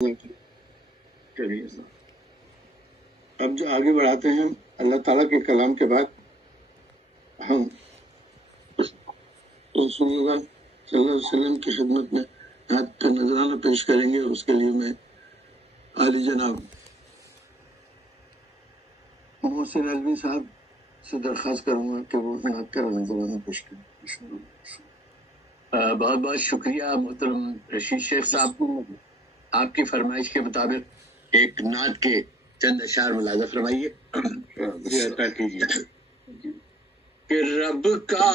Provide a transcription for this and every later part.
اب جو آگے بڑھاتے ہیں اللہ تعالیٰ کے کلام کے بعد ہم رسول اللہ صلی اللہ علیہ وسلم کی خدمت میں آیت کا نذرانہ پیش کریں گے. اس کے لیے میں عالی جناب محسن علوی صاحب سے درخواست کروں گا کہ وہ آیت کا نذرانہ پیش کریں. بہت بہت شکریہ محترم رشید شیخ صاحب. آپ کی فرمائش کے مطابق ایک نعت کے چند اشعار ملاحظہ فرمائیے. کہ رب کا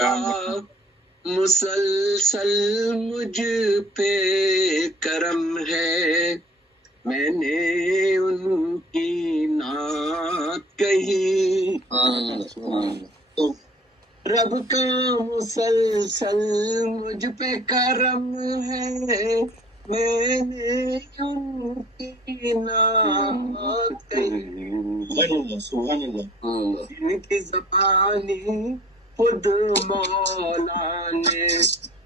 مسلسل مجھ پہ کرم ہے، میں نے ان کی نعت کہی. رب کا مسلسل مجھ پہ کرم ہے، میں نے ان کی نعت کہی. ان کی زبانی خود مولا نے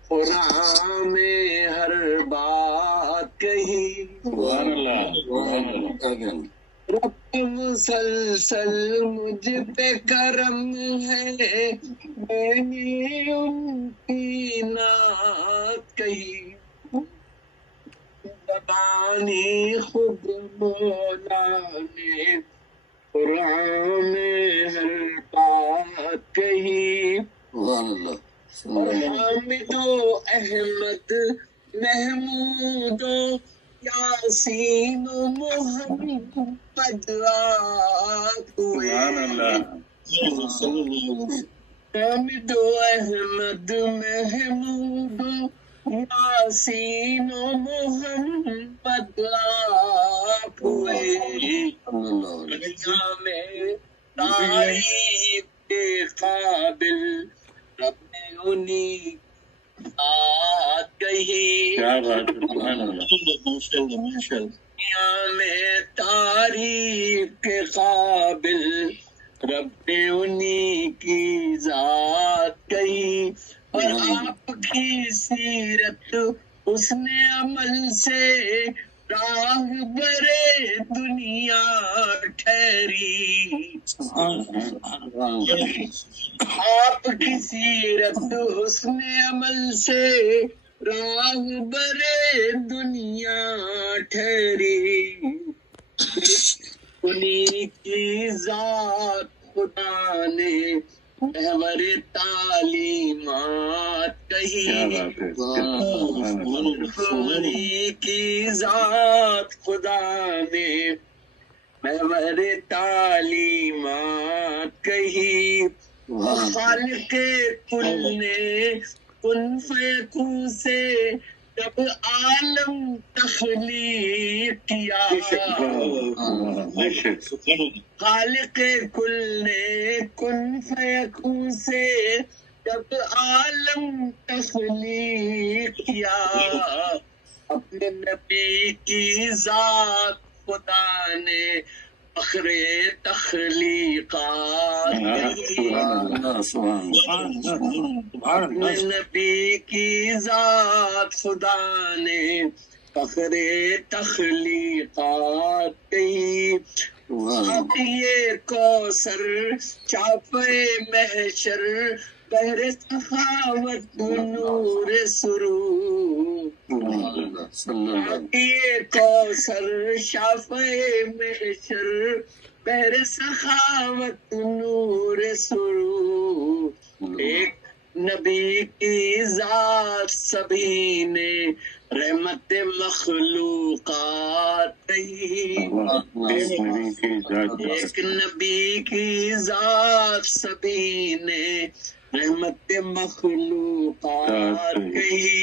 قرآن میں ہر بات کہی. رب مسلسل مجھ پہ کرم ہے، میں نے ان کی نعت کہی. زبانی خود مولا نے قرآن میں ہر بات کہی. اور حامد و احمد محمود و یاسین و محمد رات ہوئے. حامد و احمد محمود و یاسین و محمد رات ہوئے. دنیا میں تعریف کے قابل رب نے انہیں بات کہی. دنیا میں تعریف کے قابل رب نے انہیں کی ذات کہی. اور آپ کی سیرت اس نے عمل سے راہ برے دنیا ٹھہری. آپ کی سیرت اس نے عمل سے راہ برے دنیا ٹھہری. انہیں کی ذات خدا نے محور تعلیمات کہی. انہیں کی ذات خدا نے محور تعلیمات کہی. خالق کل نے کن فیکون سے جب عالم تخلیق کیا. خالق کل نے کن فیکون سے جب عالم تخلیق کیا. اپنے نبی کی ذات خدا نے فخر تخلیقات کہی. اپنے نبی کی ذات خدا نے فخر تخلیقات کہی. اب یہ کوثر چاپے محشر بحر سخاوت نور سرور. یہ کوثر شافع محشر بحر سخاوت نور سرور. ایک نبی کی ذات سبھی نے رحمت مخلوقات کہی. ایک نبی کی ذات سبھی نے رحمت مخلوقات کہی.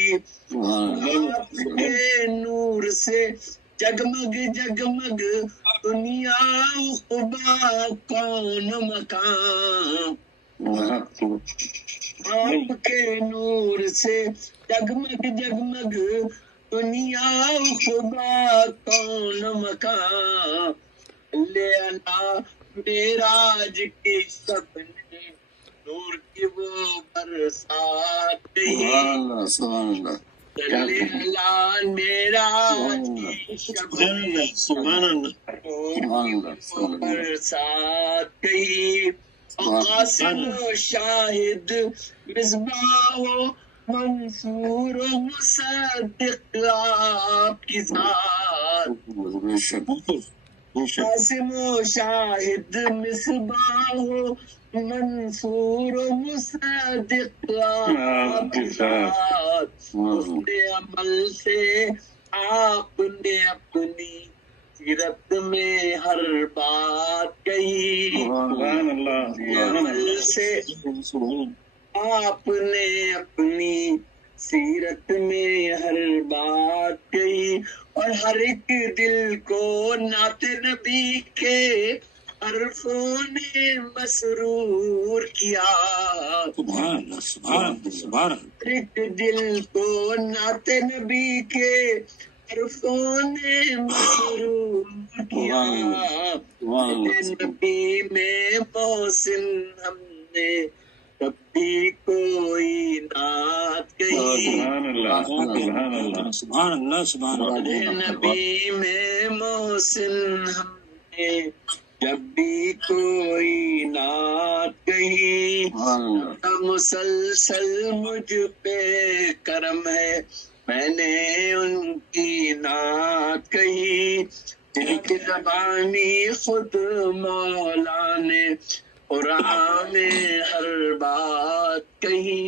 آپ کے نور سے جگمگ جگمگ دنیا عقبا کون مکان. آپ کے نور سے جگمگ جگمگ دنیا عقبا کون مکان. لے آنا معراج کی سب نے نور کی وہ برسات کہی. میرا سبحان اللہ برسات کہی قاسم و شاہد مصباح و منصور و مصدق آپ کی ذات قاسم و شاہد مصباح و منصور و مصدق آپ کی ذات حسن عمل سے آپ نے اپنی سیرت میں ہر بات کہی عمل سے آپ نے اپنی سیرت میں ہر بات کہی اور ہر ایک دل کو نعت نبی کے حرفوں نے مسرور کیا ہر ایک دل کو نعت نبی کے حرفوں نے مسرور کیا نبی میں محسن ہم نے کبھی کوئی نعت کہی نبی میں محسن ہم نے جب بھی کوئی نعت کہی مسلسل مجھ پہ کرم ہے میں نے ان کی نعت کہی جن کی زبانی خود مولا نے قرآن میں ہر بات کہی